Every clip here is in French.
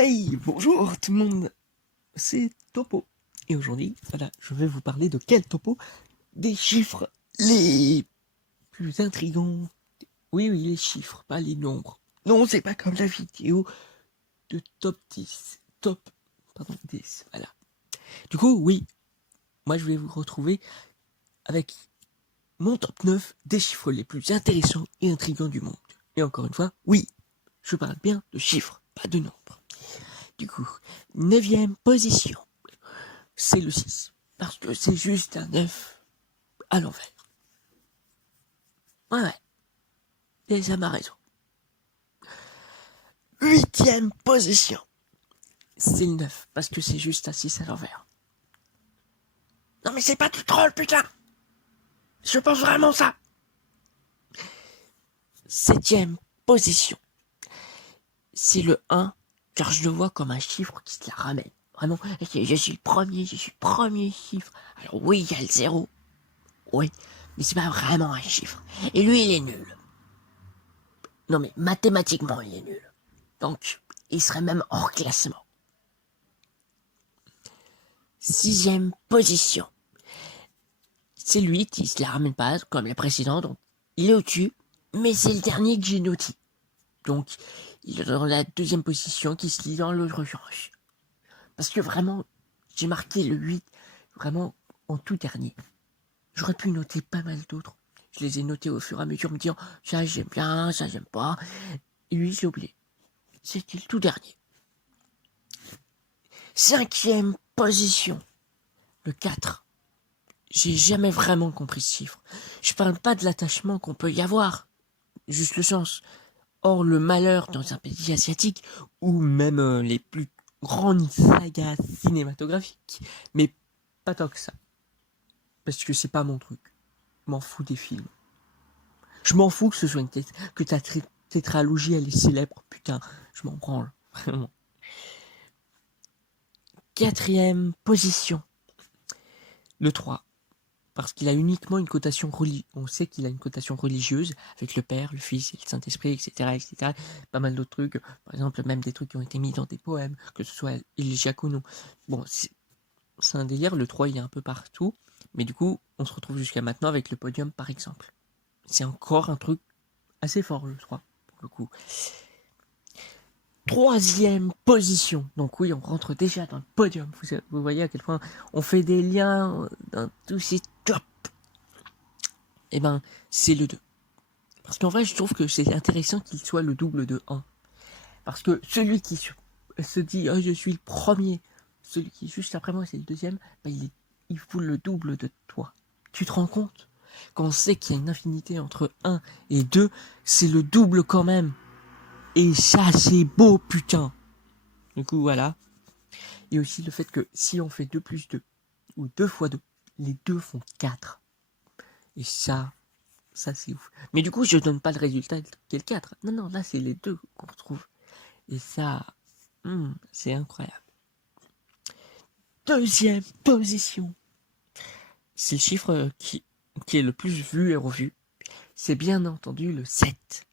Hey, bonjour tout le monde, c'est Topo. Et aujourd'hui, voilà, je vais vous parler de quel Topo? Des chiffres les plus intrigants. Oui, les chiffres, pas les nombres. Non, c'est pas comme la vidéo de top 10. Pardon, 10, voilà. Du coup, oui, moi je vais vous retrouver avec mon top 9 des chiffres les plus intéressants et intrigants du monde. Et encore une fois, oui, je parle bien de chiffres, pas de nombres. Du coup, 9e position, c'est le 6. Parce que c'est juste un 9 à l'envers. Ouais, et ça m'a raison. 8e position, c'est le 9. Parce que c'est juste un 6 à l'envers. Non mais c'est pas du troll, putain. Je pense vraiment ça. 7e position, c'est le 1. Car je le vois comme un chiffre qui se la ramène. Vraiment, je suis le premier chiffre. Alors oui, il y a le 0. Oui, mais c'est pas vraiment un chiffre. Et lui, il est nul. Non mais mathématiquement, il est nul. Donc, il serait même hors classement. 6e position. C'est lui qui se la ramène pas comme la précédente, donc il est au-dessus, mais c'est le dernier que j'ai noté. Donc, il est dans la 2e position qui se lit dans l'autre sens. Parce que vraiment, j'ai marqué le 8 vraiment en tout dernier. J'aurais pu noter pas mal d'autres. Je les ai notés au fur et à mesure, me disant ça j'aime bien, ça j'aime pas. Et lui, je l'ai oublié. C'était le tout dernier. 5e position. Le 4. J'ai jamais vraiment compris ce chiffre. Je parle pas de l'attachement qu'on peut y avoir, juste le sens. Or, le malheur dans un pays asiatique, ou même les plus grandes sagas cinématographiques, mais pas tant que ça. Parce que c'est pas mon truc. Je m'en fous des films. Je m'en fous que ce soit que ta tétralogie elle est célèbre, putain, je m'en branle, vraiment. 4e position, le 3. Parce qu'il a uniquement une cotation religieuse. On sait qu'il a une cotation religieuse avec le Père, le Fils et le Saint-Esprit, etc., etc. Pas mal d'autres trucs. Par exemple, même des trucs qui ont été mis dans des poèmes, que ce soit élégiaque ou non. Bon, c'est un délire. Le 3, il est un peu partout. Mais du coup, on se retrouve jusqu'à maintenant avec le podium, par exemple. C'est encore un truc assez fort, le 3, pour le coup. 3e position. Donc oui, on rentre déjà dans le podium. Vous voyez à quel point on fait des liens dans tous ces tops. Eh ben, c'est le 2. Parce qu'en vrai, je trouve que c'est intéressant qu'il soit le double de 1. Parce que celui qui se dit oh, je suis le premier, celui qui est juste après moi, c'est le deuxième, bah, il fout le double de toi. Tu te rends compte? Quand on sait qu'il y a une infinité entre 1 et 2, c'est le double quand même. Et ça, c'est beau, putain. Du coup, voilà. Et aussi le fait que si on fait 2 plus 2, ou 2 fois 2, les 2 font 4. Et ça c'est ouf. Mais du coup, je donne pas le résultat qui est le 4. Non, là, c'est les 2 qu'on retrouve. Et ça, c'est incroyable. 2e position. C'est le chiffre qui est le plus vu et revu. C'est bien entendu le 7.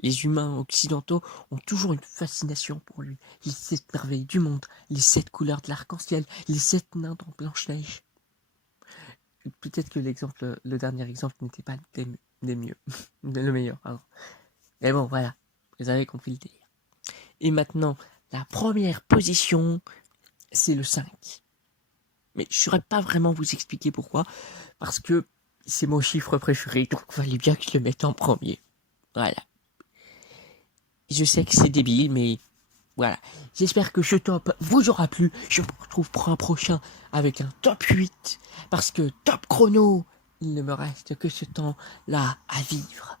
Les humains occidentaux ont toujours une fascination pour lui. Les 7 merveilles du monde, les 7 couleurs de l'arc-en-ciel, les 7 nains dans Blanche-Neige. Peut-être que le dernier exemple n'était pas des mieux. Le meilleur, pardon. Mais bon, voilà. Vous avez compris le délire. Et maintenant, la première position, c'est le 5. Mais je ne saurais pas vraiment vous expliquer pourquoi. Parce que c'est mon chiffre préféré. Donc, il fallait bien que je le mette en premier. Voilà. Je sais que c'est débile, mais voilà. J'espère que ce top vous aura plu. Je vous retrouve pour un prochain avec un top 8. Parce que top chrono, il ne me reste que ce temps-là à vivre.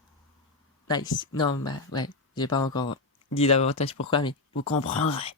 Nice. Non, bah ouais, j'ai pas encore dit davantage pourquoi, mais vous comprendrez.